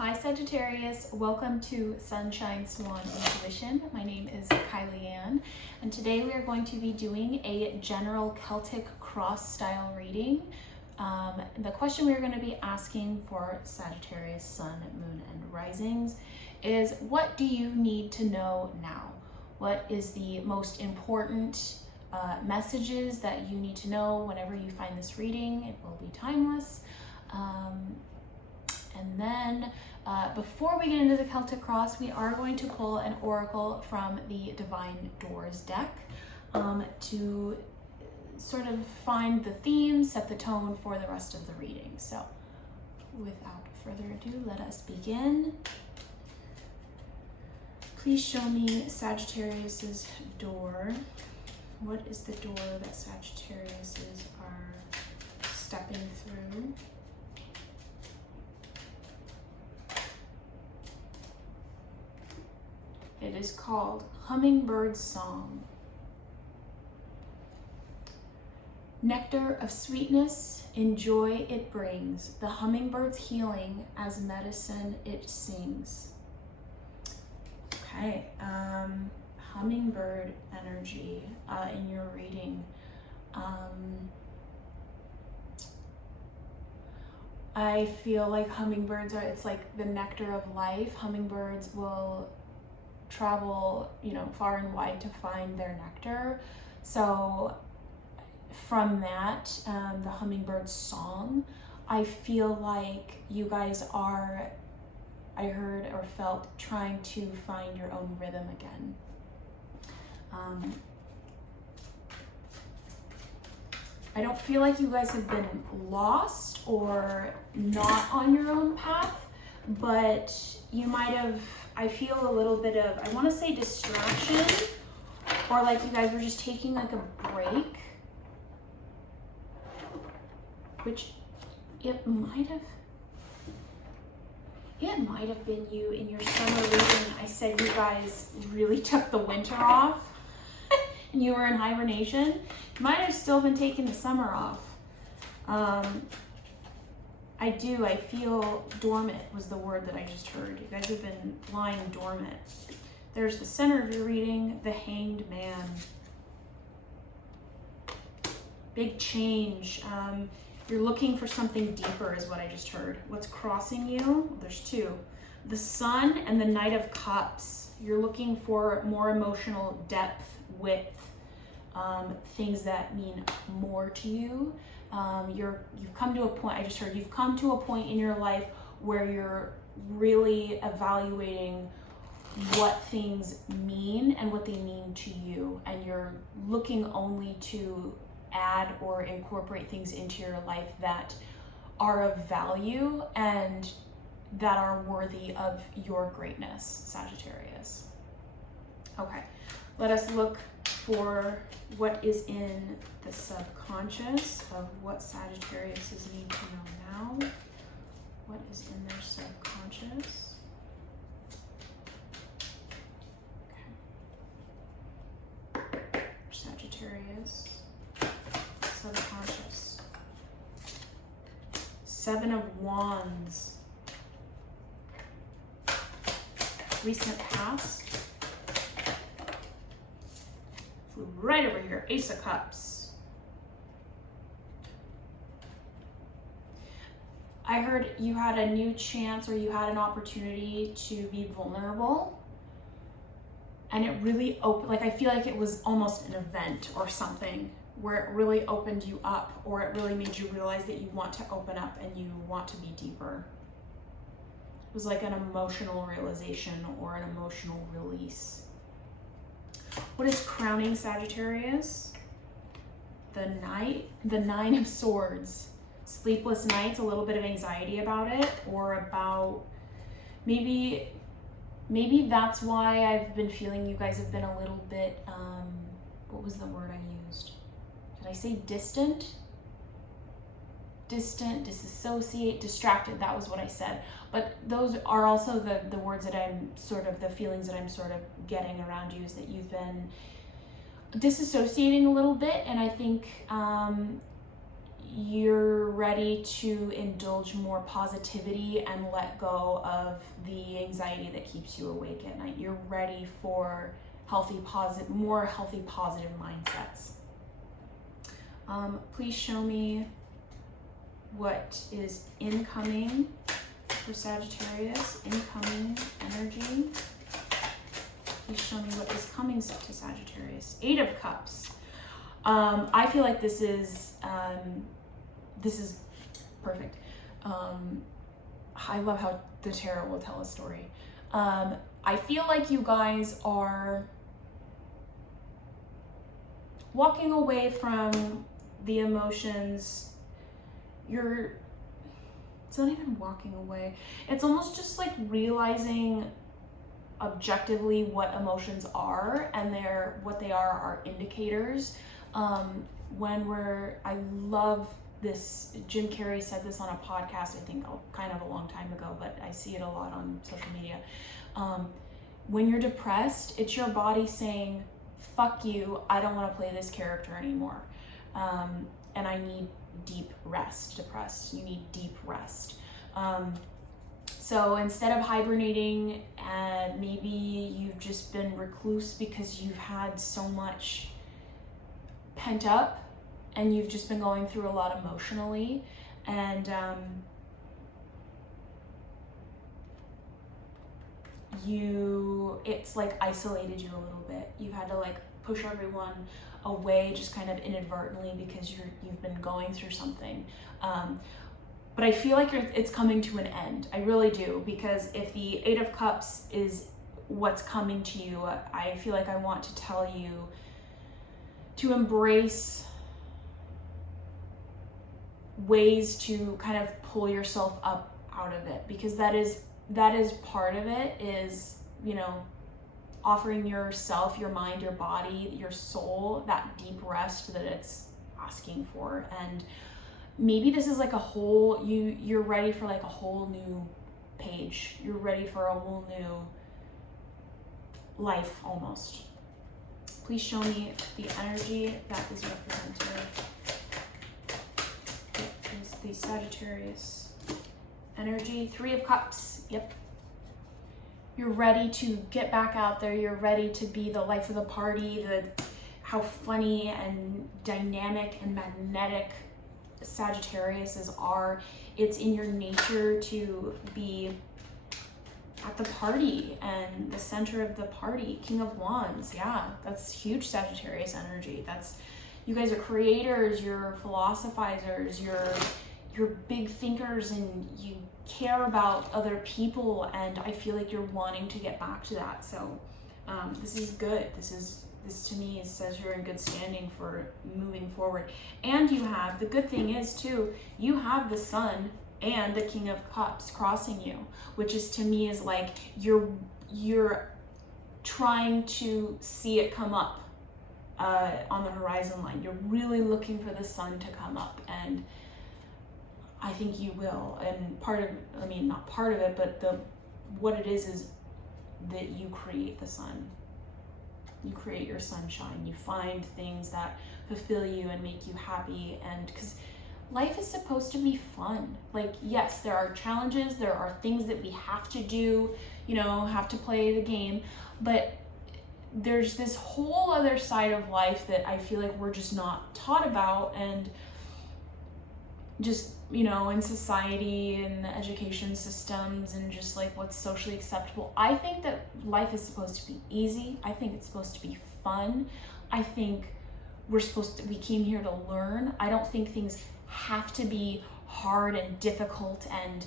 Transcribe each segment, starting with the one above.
Hi Sagittarius, welcome to SunshineSwan Intuition. My name is Kylie Ann, and today we are going to be doing a general Celtic cross style reading. The question we are going to be asking for Sagittarius Sun, Moon, and Risings is, what do you need to know now? What is the most important messages that you need to know whenever you find this reading? It will be timeless. And then before we get into the Celtic Cross, we are going to pull an oracle from the Divine Doors deck to sort of find the theme, set the tone for the rest of the reading. So without further ado, let us begin. Please show me Sagittarius's door. What is the door that Sagittariuses are stepping through? It is called Hummingbird's Song. Nectar of sweetness and joy it brings, the hummingbird's healing as medicine it sings. Okay, hummingbird energy in your reading. I feel like hummingbirds are, it's like the nectar of life. Hummingbirds will travel, far and wide to find their nectar. So from that, the hummingbird's song, I feel like you guys are, I heard or felt, trying to find your own rhythm again. I don't feel like you guys have been lost or not on your own path, but you might have, I feel a little bit of, I want to say distraction, or like you guys were just taking like a break, which it might have been you in your summer reading. I said you guys really took the winter off and you were in hibernation. You might have still been taking the summer off. I feel dormant was the word that I just heard. You guys have been lying dormant. There's the center of your reading, the Hanged Man. Big change. You're looking for something deeper is what I just heard. What's crossing you? Well, there's two. The Sun and the Knight of Cups. You're looking for more emotional depth, width, things that mean more to you. You've come to a point, I just heard, you've come to a point in your life where you're really evaluating what things mean and what they mean to you. And you're looking only to add or incorporate things into your life that are of value and that are worthy of your greatness, Sagittarius. Okay, let us look for what is in the subconscious of what Sagittariuses need to know now. What is in their subconscious? Okay. Sagittarius, subconscious. Seven of Wands. Recent past. Flew right over here. Ace of Cups. I heard you had a new chance, or you had an opportunity to be vulnerable. And it really opened, like I feel like it was almost an event or something where it really opened you up, or it really made you realize that you want to open up and you want to be deeper. It was like an emotional realization or an emotional release. What is crowning Sagittarius? The Nine of Swords. Sleepless nights, a little bit of anxiety about it, or about maybe that's why I've been feeling you guys have been a little bit, what was the word I used? Did I say distant? Distant, disassociate, distracted, that was what I said. But those are also the words that I'm sort of, the feelings that I'm sort of getting around you, is that you've been disassociating a little bit, and I think you're ready to indulge more positivity and let go of the anxiety that keeps you awake at night. You're ready for more healthy, positive mindsets. Please show me what is incoming for Sagittarius, incoming energy. Please show me what is coming to Sagittarius. 8 of Cups. I feel like this is perfect. I love how the tarot will tell a story. I feel like you guys are walking away from the emotions. It's not even walking away. It's almost just like realizing objectively what emotions are, and what they are indicators. I love this, Jim Carrey said this on a podcast, I think kind of a long time ago, but I see it a lot on social media. When you're depressed, it's your body saying, fuck you, I don't want to play this character anymore. And I need deep rest. Depressed, you need deep rest. So instead of hibernating, maybe you've just been recluse because you've had so much pent up and you've just been going through a lot emotionally, and it's like isolated you a little bit. You've had to like push everyone away just kind of inadvertently because you've been going through something. But I feel like it's coming to an end. I really do, because if the 8 of Cups is what's coming to you, I feel like I want to tell you to embrace ways to kind of pull yourself up out of it, because that is part of it, is, offering yourself, your mind, your body, your soul, that deep rest that it's asking for. And maybe this is like you're ready for like a whole new page. You're ready for a whole new life almost. Please show me the energy that is representative. It is the Sagittarius energy. 3 of Cups. Yep. You're ready to get back out there. You're ready to be the life of the party, how funny and dynamic and magnetic Sagittariuses are. It's in your nature to be at the party and the center of the party. King of Wands, yeah, that's huge Sagittarius energy. You guys are creators, you're philosophizers, you're big thinkers, and you care about other people, and I feel like you're wanting to get back to that. So this is good. This to me says you're in good standing for moving forward. And the good thing is too, you have the Sun and the King of Cups crossing you, which is to me is like you're trying to see it come up on the horizon line. You're really looking for the sun to come up, and I think you will. And not part of it, but what it is that you create the sun. You create your sunshine. You find things that fulfill you and make you happy. And because life is supposed to be fun. Like, yes, there are challenges. There are things that we have to do, have to play the game. But there's this whole other side of life that I feel like we're just not taught about. And just, in society and the education systems and just like what's socially acceptable. I think that life is supposed to be easy. I think it's supposed to be fun. I think we came here to learn. I don't think things have to be hard and difficult and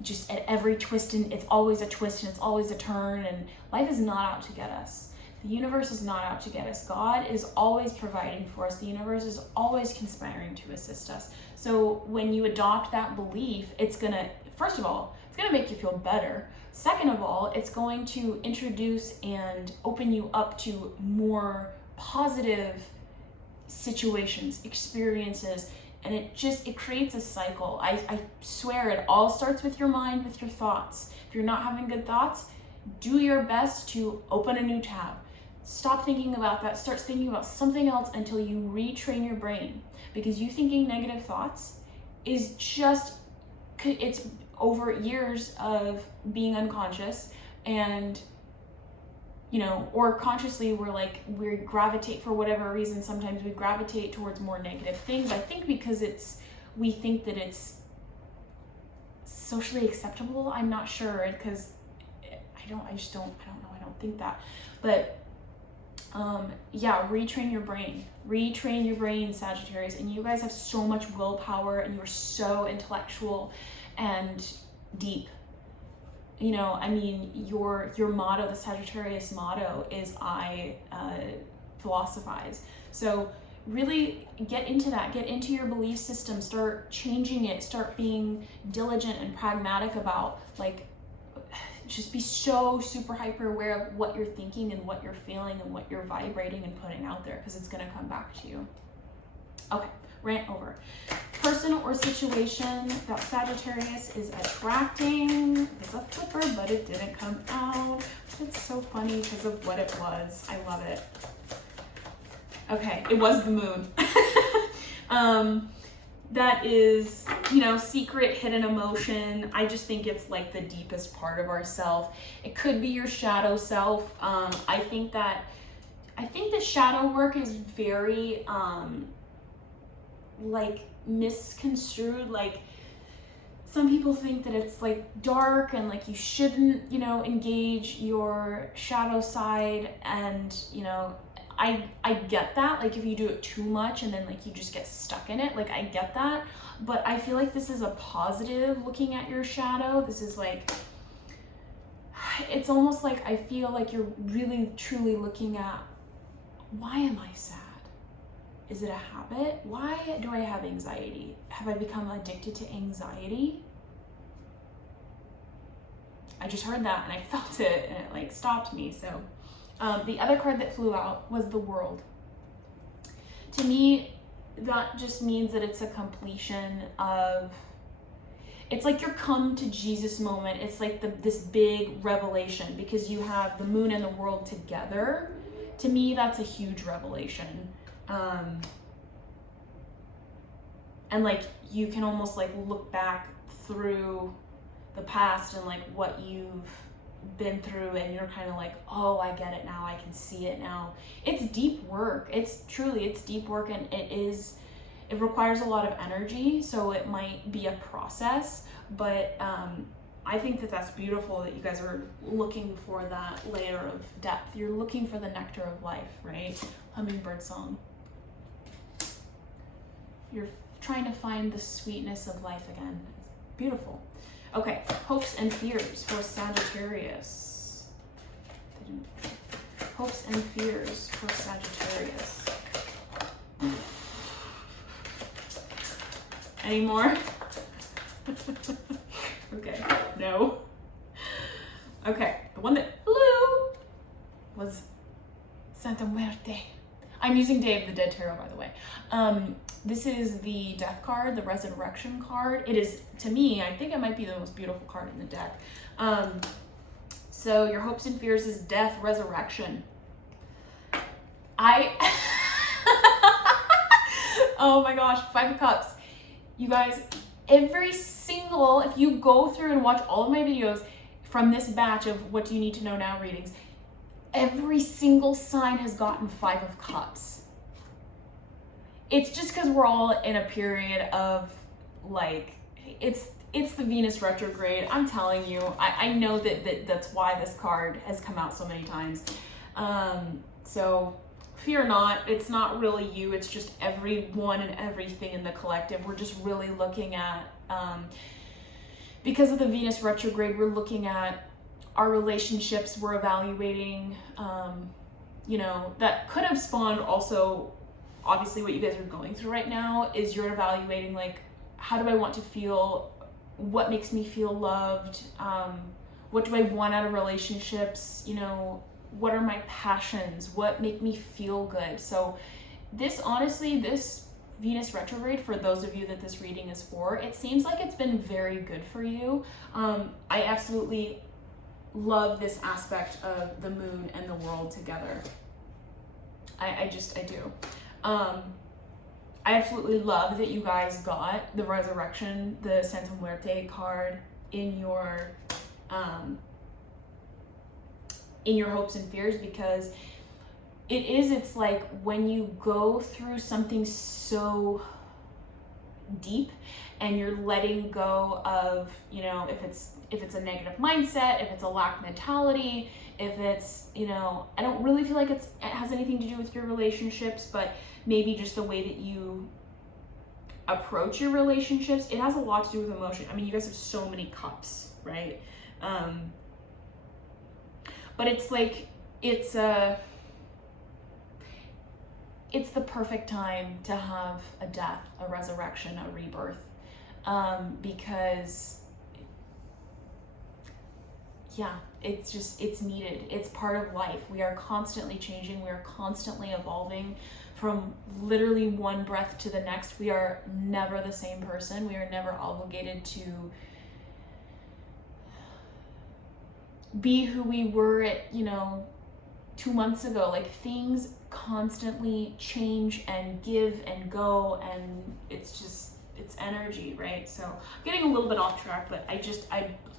just at every twist, and it's always a twist and it's always a turn, and life is not out to get us. The universe is not out to get us. God is always providing for us. The universe is always conspiring to assist us. So when you adopt that belief, first of all, it's gonna make you feel better. Second of all, it's going to introduce and open you up to more positive situations, experiences, and it creates a cycle. I swear it all starts with your mind, with your thoughts. If you're not having good thoughts, do your best to open a new tab. Stop thinking about that. Start thinking about something else until you retrain your brain. Because you thinking negative thoughts is just, it's over years of being unconscious, and you know, or consciously we gravitate, for whatever reason, sometimes we gravitate towards more negative things. I think because we think that it's socially acceptable. I'm not sure, because I don't know. I don't think that. But yeah, retrain your brain, Sagittarius. And you guys have so much willpower, and you're so intellectual and deep. You know, I mean, your motto, the Sagittarius motto, is I philosophize. So really get into that, get into your belief system, start changing it, start being diligent and pragmatic about, like, just be so super hyper aware of what you're thinking and what you're feeling and what you're vibrating and putting out there, because it's going to come back to you. Okay, rant over. Person or situation that Sagittarius is attracting. It's a flipper, but it didn't come out. It's so funny because of what it was. I love it. Okay, it was the moon. That is, you know, secret hidden emotion. I just think it's like the deepest part of ourself. It could be your shadow self. I think the shadow work is very like misconstrued. Like, some people think that it's like dark and like you shouldn't, you know, engage your shadow side, and you know, I get that, like if you do it too much and then like you just get stuck in it, like I get that, but I feel like this is a positive looking at your shadow. This is like, it's almost like I feel like you're really truly looking at, why am I sad? Is it a habit? Why do I have anxiety? Have I become addicted to anxiety? I just heard that and I felt it and it like stopped me. So the other card that flew out was the World. To me, that just means that it's a completion of, it's like your come to Jesus moment. It's like this big revelation, because you have the moon and the world together. To me, that's a huge revelation. And like you can almost like look back through the past and like what you've been through, and you're kind of like, oh, I get it now, I can see it now. It's deep work. It's deep work, and it requires a lot of energy, so it might be a process, but I think that that's beautiful that you guys are looking for that layer of depth. You're looking for the nectar of life, right? Hummingbird song. You're trying to find the sweetness of life again. It's beautiful. Okay, hopes and fears for Sagittarius. Hopes and fears for Sagittarius. Any more? Okay, no. Okay, the one that flew was Santa Muerte. I'm using Day of the Dead Tarot, by the way. This is the Death card, the Resurrection card. It is, to me, I think it might be the most beautiful card in the deck. So your hopes and fears is death, resurrection. Oh my gosh, 5 of Cups. You guys, if you go through and watch all of my videos from this batch of What Do You Need to Know Now readings, every single sign has gotten 5 of Cups. It's just because we're all in a period of like, it's the Venus retrograde. I'm telling you, I know that's why this card has come out so many times. So fear not, it's not really you, it's just everyone and everything in the collective. We're just really looking at, because of the Venus retrograde, we're looking at our relationships, we're evaluating, you know, that could have spawned also, obviously what you guys are going through right now is you're evaluating like, how do I want to feel? What makes me feel loved? What do I want out of relationships? You know, what are my passions? What make me feel good? So this, honestly, this Venus retrograde, for those of you that this reading is for, it seems like it's been very good for you. I absolutely love this aspect of the moon and the world together. I do. I absolutely love that you guys got the Resurrection, the Santa Muerte card in your hopes and fears, because it's like when you go through something so deep and you're letting go of, you know, if it's a negative mindset, if it's a lack mentality, if it's, you know, I don't really feel like it has anything to do with your relationships, but maybe just the way that you approach your relationships, it has a lot to do with emotion. I mean, you guys have so many cups, right? But it's like, it's the perfect time to have a death, a resurrection, a rebirth, because yeah, it's needed. It's part of life. We are constantly changing. We are constantly evolving from literally one breath to the next. We are never the same person. We are never obligated to be who we were at, 2 months ago. Like, things constantly change and give and go, and it's energy, right? So I'm getting a little bit off track, but I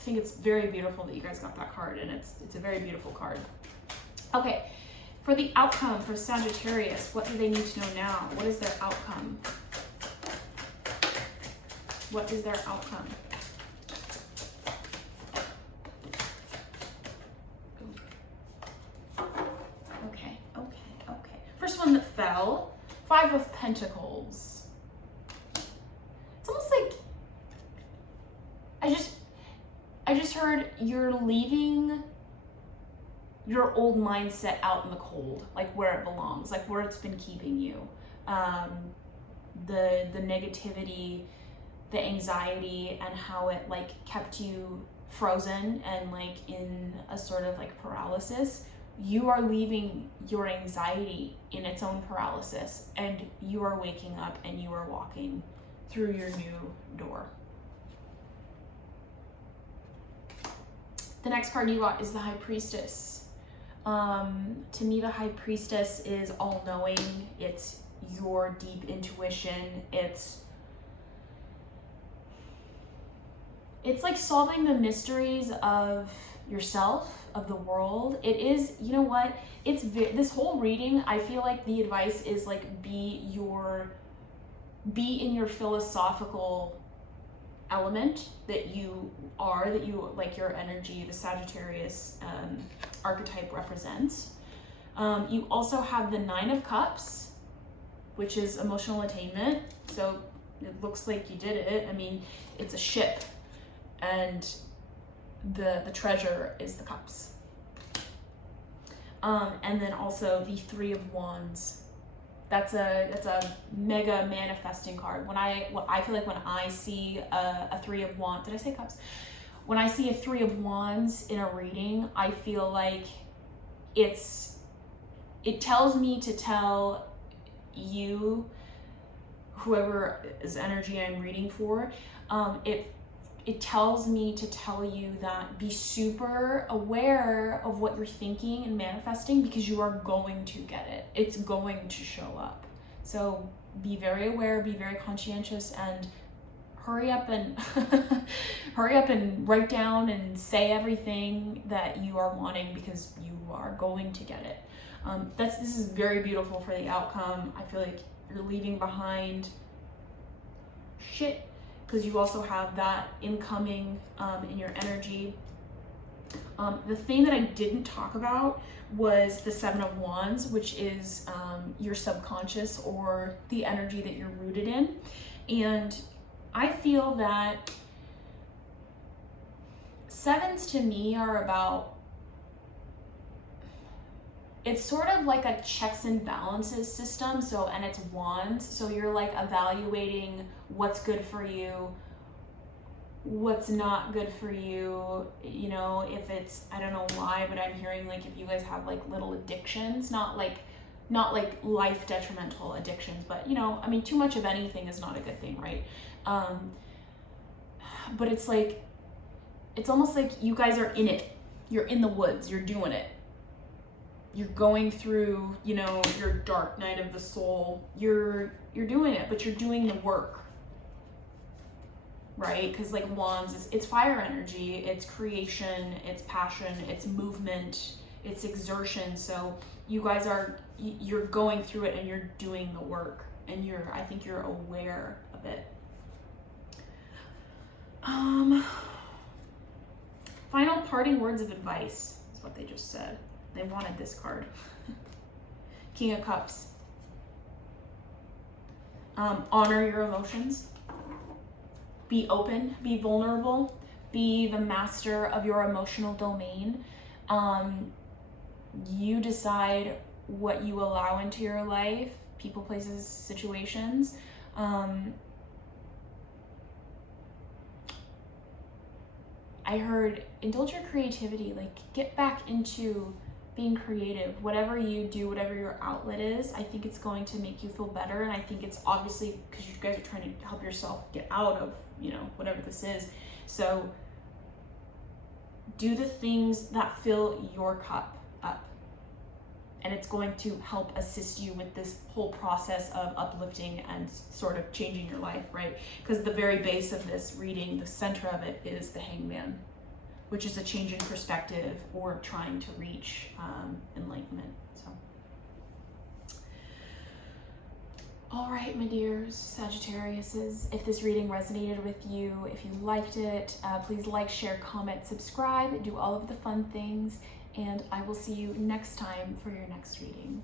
think it's very beautiful that you guys got that card, and it's a very beautiful card. Okay, for the outcome for Sagittarius, what do they need to know now? What is their outcome? What is their outcome? Okay. First one that fell, 5 of Pentacles. It's almost like I just heard you're leaving your old mindset out in the cold, like where it belongs, like where it's been keeping you. The negativity, the anxiety, and how it like kept you frozen and like in a sort of like paralysis. You are leaving your anxiety in its own paralysis, and you are waking up and you are walking through your new door. The next card you got is the High Priestess. To me, the High Priestess is all-knowing. It's your deep intuition. It's like solving the mysteries of yourself, of the world. It is, you know what? This whole reading, I feel like the advice is like be in your philosophical element that you like your energy, the Sagittarius archetype represents. You also have the 9 of Cups, which is emotional attainment. So it looks like you did it. I mean, it's a ship, and the treasure is the cups. And then also the 3 of Wands. That's a mega manifesting card. I feel like when I see a 3 of Wands, did I say cups? When I see a 3 of Wands in a reading, I feel like it tells me to tell you, whoever's energy I'm reading for, it tells me to tell you that be super aware of what you're thinking and manifesting, because you are going to get it. It's going to show up. So be very aware, be very conscientious, and hurry up and write down and say everything that you are wanting, because you are going to get it. This is very beautiful for the outcome. I feel like you're leaving behind shit, because you also have that incoming in your energy. The thing that I didn't talk about was the 7 of Wands, which is your subconscious, or the energy that you're rooted in. And I feel that 7s to me are about, it's sort of like a checks and balances system. So, and it's wands. So you're like evaluating what's good for you, what's not good for you. You know, if it's, I don't know why, but I'm hearing like if you guys have like little addictions, not like life detrimental addictions, but you know, I mean, too much of anything is not a good thing, right? But it's like, it's almost like you guys are in it. You're in the woods, you're doing it. you're going through, you know, your dark night of the soul. You're doing it, but you're doing the work, right? Because like wands, it's fire energy, it's creation, it's passion, it's movement, it's exertion. So you guys you're going through it and you're doing the work, and I think you're aware of it. Final parting words of advice is what they just said. They wanted this card. King of Cups. Honor your emotions. Be open, be vulnerable, be the master of your emotional domain. You decide what you allow into your life, people, places, situations. I heard indulge your creativity, like get back into being creative. Whatever you do, whatever your outlet is, I think it's going to make you feel better. And I think it's obviously because you guys are trying to help yourself get out of, you know, whatever this is. So do the things that fill your cup up. And it's going to help assist you with this whole process of uplifting and sort of changing your life, right? Because the very base of this reading, the center of it is the Hangman, which is a change in perspective or trying to reach enlightenment. So, all right, my dears, Sagittariuses, if this reading resonated with you, if you liked it, please like, share, comment, subscribe, do all of the fun things, and I will see you next time for your next reading.